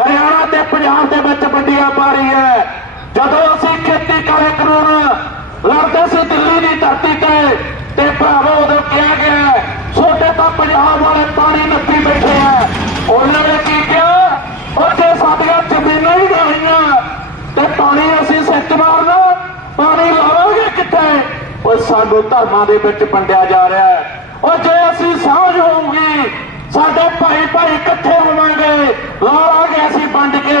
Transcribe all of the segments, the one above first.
ਹਰਿਆਣਾ ਤੇ ਪੰਜਾਬ ਦੇ ਵਿੱਚ ਵੰਡੀਆਂ ਪਾ ਰਹੀ ਹੈ। ਜਦੋਂ ਅਸੀਂ ਖੇਤੀ ਕਾਲੇ ਕਾਨੂੰਨ ਲੜਦੇ ਸੀ ਦਿੱਲੀ ਦੀ ਧਰਤੀ ਤੇ ਤੇ ਭਰਾਵੋ ਉਦੋਂ ਕਿਹਾ ਗਿਆ ਛੋਟੇ ਤਾਂ ਪੰਜਾਬ ਵਾਲੇ ਪਾਣੀ ਨੱਪੀ ਬੈਠੇ ਆ। ਉਹਨਾਂ ਨੇ ਕੀ ਕਿਹਾ? ਉੱਥੇ ਸਾਡੀਆਂ ਜ਼ਮੀਨਾਂ ਹੀ ਰਹੀਆਂ ਤੇ ਪਾਣੀ ਅਸੀਂ ਸਿੱਟ ਮਾਰਨਾ, ਪਾਣੀ ਲਾਵਾਂਗੇ ਕਿੱਥੇ? ਉਹ ਸਾਨੂੰ ਧਰਮਾਂ ਦੇ ਵਿੱਚ ਵੰਡਿਆ ਜਾ ਰਿਹਾ ਹੈ। ਉਹ ਜੇ ਅਸੀਂ ਸਾਂਝ ਹੋਊਗੀ, ਸਾਡੇ ਭਾਈ ਭਾਈ ਇਕੱਠੇ ਹੋਵਾਂਗੇ ਲਾਵਾਂਗੇ ਅਸੀਂ ਵੰਡ ਕੇ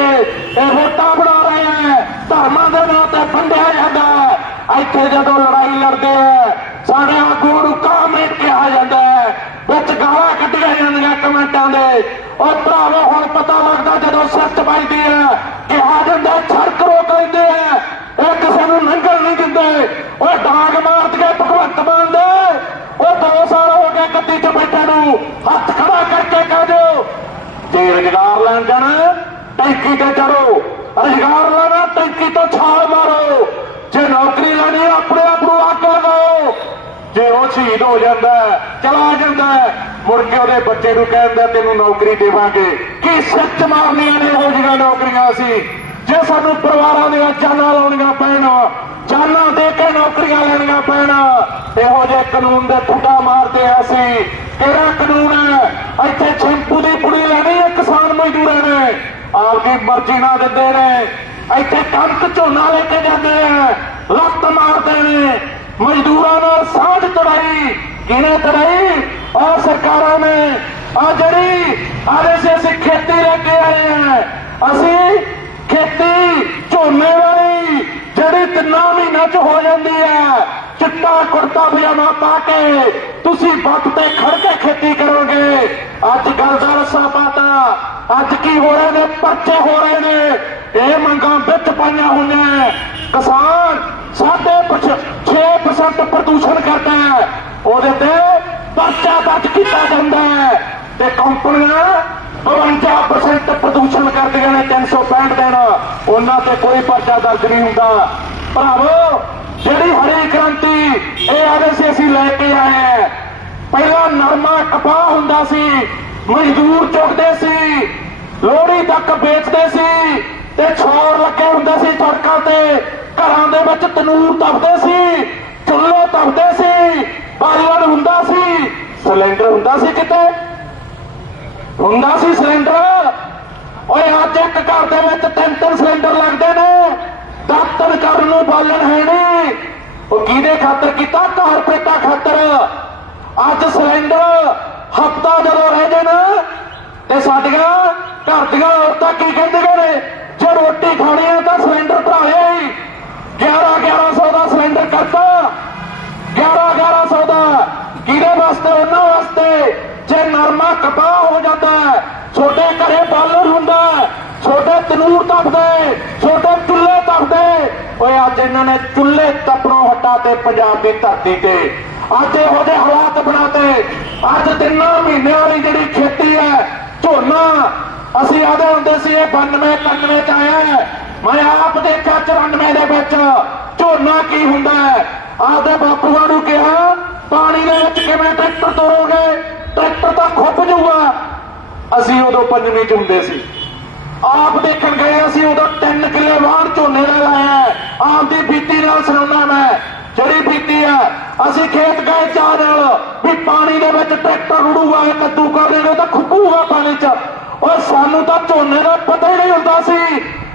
ਇਹ ਵੋਟਾਂ ਬਣਾ ਰਹੇ ਆ ਧਰਮਾਂ ਦੇ ਨਾਂ ਤੇ ਵੰਡਿਆ ਜਾਂਦਾ ਹੈ। ਇੱਥੇ ਜਦੋਂ ਲੜਾਈ ਲੜਦੇ ਆ, ਸਾਡੇ ਆਗੂ ਨੂੰ ਕਾਮਰੇਡ ਕਿਹਾ ਜਾਂਦਾ ਹੈ। ਵਿੱਚ ਗਾਲਾਂ ਕੱਢੀਆਂ ਜਾਂਦੀਆਂ ਕਮੈਂਟਾਂ ਦੇ। ਉਹ ਭਰਾਵੋ, ਹੁਣ ਪਤਾ ਲੱਗਦਾ ਜਦੋਂ ਸੱਚ ਵੱਜਦੀ ਹੈ ਕਿਹਾ ਜਾਂਦਾ ਸੜਕ ਰੋਕ ਲੈਂਦੇ ਆ। ਇਹ ਕਿਸੇ ਨੂੰ ਲੰਘਣ ਨਹੀਂ ਦਿੰਦੇ। ਉਹ ਡਾਂਗ ਮਾਰਦ ਕੇ ਭਗਵੰਤ ਮਾਨ ਦੇ। ਉਹ 2 ਸਾਲ ਹੋ ਗਏ ਗੱਦੀ 'ਚ ਬੈਠੇ ਨੂੰ। ਹੱਥ ਖੜਾ ਕਰਕੇ ਕਹਿ ਦਿਓ ਜੇ ਰੁਜ਼ਗਾਰ ਲੈਣ ਜਾਣਾ, ਟੈਂਕੀ ਤੇ ਚੜੋ ਰੁਜ਼ਗਾਰ ਲੈਣਾ ਟੈਂਕੀ ਤੋਂ ਛਾਲ ਮਾਰੋ ਜੇ ਨੌਕਰੀ ਲੈਣੀ ਹੈ, ਆਪਣੇ ਆਪ ਨੂੰ ਅੱਗ ਲਗਾਓ ਜੇ ਉਹ ਸ਼ਹੀਦ ਹੋ ਜਾਂਦਾ ਚਲਾ ਜਾਂਦਾ ਮੁੜ ਕੇ ਉਹਦੇ ਬੱਚੇ ਨੂੰ ਕਹਿੰਦਾ ਤੈਨੂੰ ਨੌਕਰੀ ਦੇਵਾਂਗੇ। ਕੀ ਸੱਚ ਮਾਰਨੀਆਂ ਨੇ ਹੋ ਜਿਹੀਆਂ ਨੌਕਰੀਆਂ ਅਸੀਂ? ਜੇ ਸਾਨੂੰ ਪਰਿਵਾਰਾਂ ਦੀਆਂ ਜਾਨਾਂ ਲਾਉਣੀਆਂ ਪੈਣ, ਜਾਨਾਂ ਦੇ ਕੇ ਨੌਕਰੀਆਂ ਲੈਣੀਆਂ ਪੈਣ, ਇਹੋ ਜਿਹੇ ਕਾਨੂੰਨ ਦੇ ਠੁੱਡਾ ਮਾਰਦੇ ਆ ਅਸੀਂ। ਕਿਹੜਾ ਕਾਨੂੰਨ ਹੈ? ਇੱਥੇ ਛਿੰਪੂ ਦੀ ਪੁੜੀ ਲੈਣੀ ਹੈ, ਕਿਸਾਨ ਮਜ਼ਦੂਰਾਂ ਨੇ? ਆਪਦੀ ਮਰਜ਼ੀ ਨਾਲ ਦਿੰਦੇ ਨੇ। ਇੱਥੇ ਕਣਕ ਝੋਨਾ ਲੈ ਕੇ ਜਾਂਦੇ ਆ, ਲੱਤ ਮਾਰਦੇ ਨੇ। ਮਜ਼ਦੂਰਾਂ ਨਾਲ ਸਾਂਝ ਤੜਾਈ ਕਿਹਨੇ ਤੜਾਈ ਆ ਸਰਕਾਰਾਂ ਨੇ ਆ ਜਿਹੜੀ ਆਦੇ ਅਸੀਂ ਖੇਤੀ ਲੈ ਕੇ ਆਏ ਆ, ਅਸੀਂ ਖੇਤੀ ਝੋਨੇ ਵਾਲੀ ਜਿਹੜੀ ਤਿੰਨਾਂ ਮਹੀਨਿਆਂ ਚ ਹੋ ਜਾਂਦੀ ਹੈ ਚਿੱਟਾ ਕੁੜਤਾ ਪਜਾਮਾ ਪਾ ਕੇ ਤੁਸੀਂ ਵੱਟ ਤੇ ਖੜ ਕੇ ਖੇਤੀ ਕਰੋਗੇ। ਅੱਜ ਗੱਲ ਦਾ ਰਸਾ ਪਾਤਾ, ਅੱਜ ਕੀ ਹੋ ਰਹੇ ਨੇ? ਪਰਚੇ ਹੋ ਰਹੇ ਨੇ। ਪਰਚਾ ਕੀਤਾ ਜਾਂਦਾ ਹੈ। ਤੇ ਕੰਪਨੀਆਂ 52% ਪ੍ਰਦੂਸ਼ਣ ਕਰਦੀਆਂ ਨੇ 365 ਦਿਨ। ਉਹਨਾਂ ਤੇ ਕੋਈ ਪਰਚਾ ਦਰਜ ਨਹੀਂ ਹੁੰਦਾ। ਭਰਾਵੋ, ਜਿਹੜੀ ਹਰੀ ਕ੍ਰਾਂਤੀ, ਇਹ ਆਦੇ ਸੀ, ਅਸੀਂ ਲੈ ਕੇ ਆਏ ਹਾਂ। ਪਹਿਲਾਂ ਨਰਮਾ ਕਪਾਹ ਹੁੰਦਾ ਸੀ, ਮਜ਼ਦੂਰ ਚੁੱਕਦੇ ਸੀ, ਲੋਹੜੀ ਤੱਕ ਵੇਚਦੇ ਸੀ, ਤੇ ਛੋਰ ਲੱਗੇ ਹੁੰਦੇ ਸੀ ਸੜਕਾਂ ਤੇ। ਘਰਾਂ ਦੇ ਵਿੱਚ ਤਨੂਰ ਤਪਦੇ ਸੀ, ਚੁੱਲ੍ਹੇ ਤਪਦੇ ਸੀ ਸਿਲੰਡਰ ਹੁੰਦਾ ਸੀ ਕਿਤੇ? ਹੁੰਦਾ ਸੀ ਸਿਲੰਡਰ। ਓਏ, ਅੱਜ ਇੱਕ ਘਰ ਦੇ ਵਿੱਚ ਤਿੰਨ ਤਿੰਨ ਸਿਲੰਡਰ ਲੱਗਦੇ ਨੇ। ਦਫ਼ਤਰ ਕਰਨ ਨੂੰ ਬਾਲਣ ਹੈ ਨਹੀਂ ਉਹ ਕਿਹਦੇ ਖਾਤਰ ਕੀਤਾ? ਕਾਰਪੋਰੇਟਾਂ ਖਾਤਰ। ਅੱਜ ਸਿਲੰਡਰ ਹਫਤਾ ਜਦੋਂ ਰਹਿ ਜੇ ਤੇ ਸਾਡੀਆਂ ਘਰ ਦੀਆਂ ਔਰਤਾਂ ਕੀ ਕਹਿੰਦੀਆਂ ਨੇ? ਜੇ ਰੋਟੀ ਖਾਣੀ ਹੈ ਤਾਂ ਸਿਲੰਡਰ ਭਰਾਇਆ ਹੀ 11 1100 ਦਾ ਸਿਲੰਡਰ ਕਰਤਾ। ਕਿਹਦੇ ਵਾਸਤੇ? ਉਹਨਾਂ ਵਾਸਤੇ। ਜੇ ਨਰਮਾ ਕਪਾਹ ਹੋ ਜਾਂਦਾ ਹੈ ਛੋਟੇ ਘਰੇ ਬਾਲਰ ਹੁੰਦਾ ਛੋਟੇ ਤਨੂਰ ਤਪਦੇ ਛੋਟੇ ਚੁੱਲ੍ਹੇ ਤਪਦੇ ਓਏ ਅੱਜ ਇਹਨਾਂ ਨੇ ਚੁੱਲ੍ਹੇ ਤਪਣੋਂ ਹਟਾ ਤੇ ਪੰਜਾਬ ਦੀ ਧਰਤੀ ਤੇ। ਅੱਜ ਇਹੋ ਜਿਹੇ ਹਾਲਾਤ ਬਣਾਤੇ। ਅੱਜ ਤਿੰਨਾਂ ਮਹੀਨਿਆਂ ਵਾਲੀ ਜਿਹੜੀ ਖੇਤੀ ਹੈ, ਝੋਨਾ, ਅਸੀਂ ਆਦੇ ਹੁੰਦੇ ਸੀ ਇਹ 92 91 ਚ ਆਇਆ ਮੈਂ ਆਪ ਦੇਖਿਆ 94 ਦੇ ਵਿੱਚ। ਝੋਨਾ ਕੀ ਹੁੰਦਾ ਹੈ? ਆਪਦੇ ਬਾਪੂਆਂ ਨੂੰ ਕਿਹਾ ਪਾਣੀ ਦੇ ਵਿੱਚ ਕਿਵੇਂ ਟਰੈਕਟਰ ਤੋਰੋਗੇ ਟਰੈਕਟਰ ਤਾਂ ਖੁੱਪ ਜਾਊਗਾ ਅਸੀਂ ਉਦੋਂ ਪੰਜਵੀਂ ਚ ਹੁੰਦੇ ਸੀ। ਆਪ ਦੇਖਣ ਗਏ, ਅਸੀਂ ਉਦੋਂ 3 ਕਿੱਲੇ ਵਾਹਣ ਝੋਨੇ ਦਾ ਲਾਇਆ ਆਪ ਦੀ ਬੀਤੀ ਨਾਲ ਸੁਣਾਉਣਾ ਮੈਂ, ਜਿਹੜੀ ਬੀਤੀ ਹੈ ਅਸੀਂ ਖੇਤ ਗਏ ਚਾਹ ਨਾਲ, ਵੀ ਪਾਣੀ ਦੇ ਵਿੱਚ ਟਰੈਕਟਰ ਰੁੜੂਗਾ ਕੱਦੂ ਕਰ ਰਹੇ ਤਾਂ ਖੁੱਪੂਗਾ ਪਾਣੀ 'ਚ। ਔਰ ਸਾਨੂੰ ਤਾਂ ਝੋਨੇ ਦਾ ਪਤਾ ਹੀ ਨਹੀਂ ਹੁੰਦਾ ਸੀ।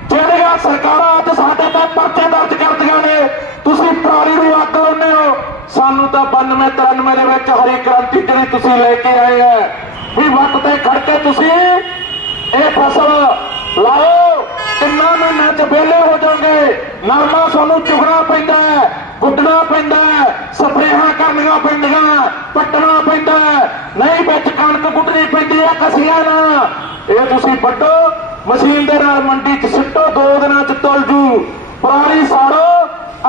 ਜਿਹੜੀਆਂ ਸਰਕਾਰਾਂ ਅੱਜ ਸਾਡੇ ਤੇ ਪਰਚੇ ਦਰਜ ਕਰਦੀਆਂ ਨੇ, ਤੁਸੀਂ ਪਰਾਲੀ ਨੂੰ ਅੱਗ ਸਾਨੂੰ ਤਾਂ 92 93 ਦੇ ਵਿੱਚ ਹਰੀ ਕ੍ਰਾਂਤੀ ਜਿਹੜੀ ਤੁਸੀਂ ਲੈ ਕੇ ਆਏ ਹੈ ਵੀ ਵੱਟ ਤੇ ਖੜ ਕੇ ਤੁਸੀਂ ਇਹ ਫਸਲ ਲਾਓ, ਤਿੰਨਾਂ ਮਹੀਨਿਆਂ ਚ ਵਿਹਲੇ ਹੋ ਜਾਓਗੇ। ਨਰਮਾ ਤੁਹਾਨੂੰ ਚੁਗਣਾ ਪੈਂਦਾ ਗੁੱਡਣਾ ਪੈਂਦਾ ਸਪਰੇਹਾਂ ਕਰਨੀਆਂ ਪੈਂਦੀਆਂ, ਪੱਟਣਾ ਪੈਂਦਾ ਨਹੀਂ ਵਿੱਚ ਕਣਕ ਗੁੱਡਣੀ ਪੈਂਦੀ ਹੈ ਕਸੀਆਂ ਨਾਲ। ਇਹ ਤੁਸੀਂ ਵੱਢੋ ਮਸ਼ੀਨ ਦੇ ਨਾਲ ਮੰਡੀ ਚ ਸਿੱਟੋ, ਦੋ ਦਿਨਾਂ ਚ ਤੁਲ ਜੂ। ਪਰਾਲੀ ਸਾੜੋ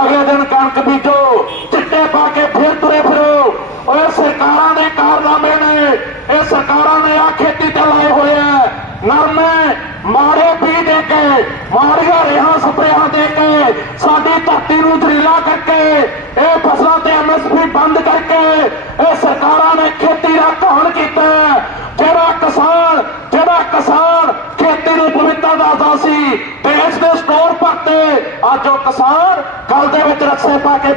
ਅਗਲੇ ਦਿਨ ਕਣਕ ਬੀਜੋ, ਚਿੱਟੇ ਪਾ ਕੇ ਫਿਰ ਤੁਰੇ ਫਿਰੋ। ਓਏ ਸਰਕਾਰਾਂ ਦੇ ਕਾਰਨਾਮੇ ਨੇ, ਇਹ ਸਰਕਾਰਾਂ ਨੇ ਆ ਖੇਤੀ ਤੇ ਲਾਏ ਹੋਏ ਆ। ਨਰਮੇ ਮਾੜੇ ਬੀਜ ਦੇ ਕੇ, ਮਾੜੀਆਂ ਰੇਹਾਂ ਸਪਰੇਹਾਂ ਦੇ ਕੇ, ਸਾਡੀ ਧਰਤੀ ਨੂੰ ਜ਼ਰੀਲਾ ਕਰਕੇ, ਇਹ ਫਸਲਾਂ ਤੇ ਐਮਐਸਪੀ ਬੰਦ ਕਰਕੇ, ਇਹ ਸਰਕਾਰਾਂ ਨੇ ਖੇਤੀ ਦਾ ਘਾਣ ਕੀਤਾ ਹੈ। ਜਿਹੜਾ ਕਿਸਾਨ ਜਿਹੜਾ ਕਿਸਾਨ ਖੇਤੀ ਨੂੰ ਪਵਿੱਤਰ ਦੱਸਦਾ ਸੀ ਦੇਸ਼ ਦੇ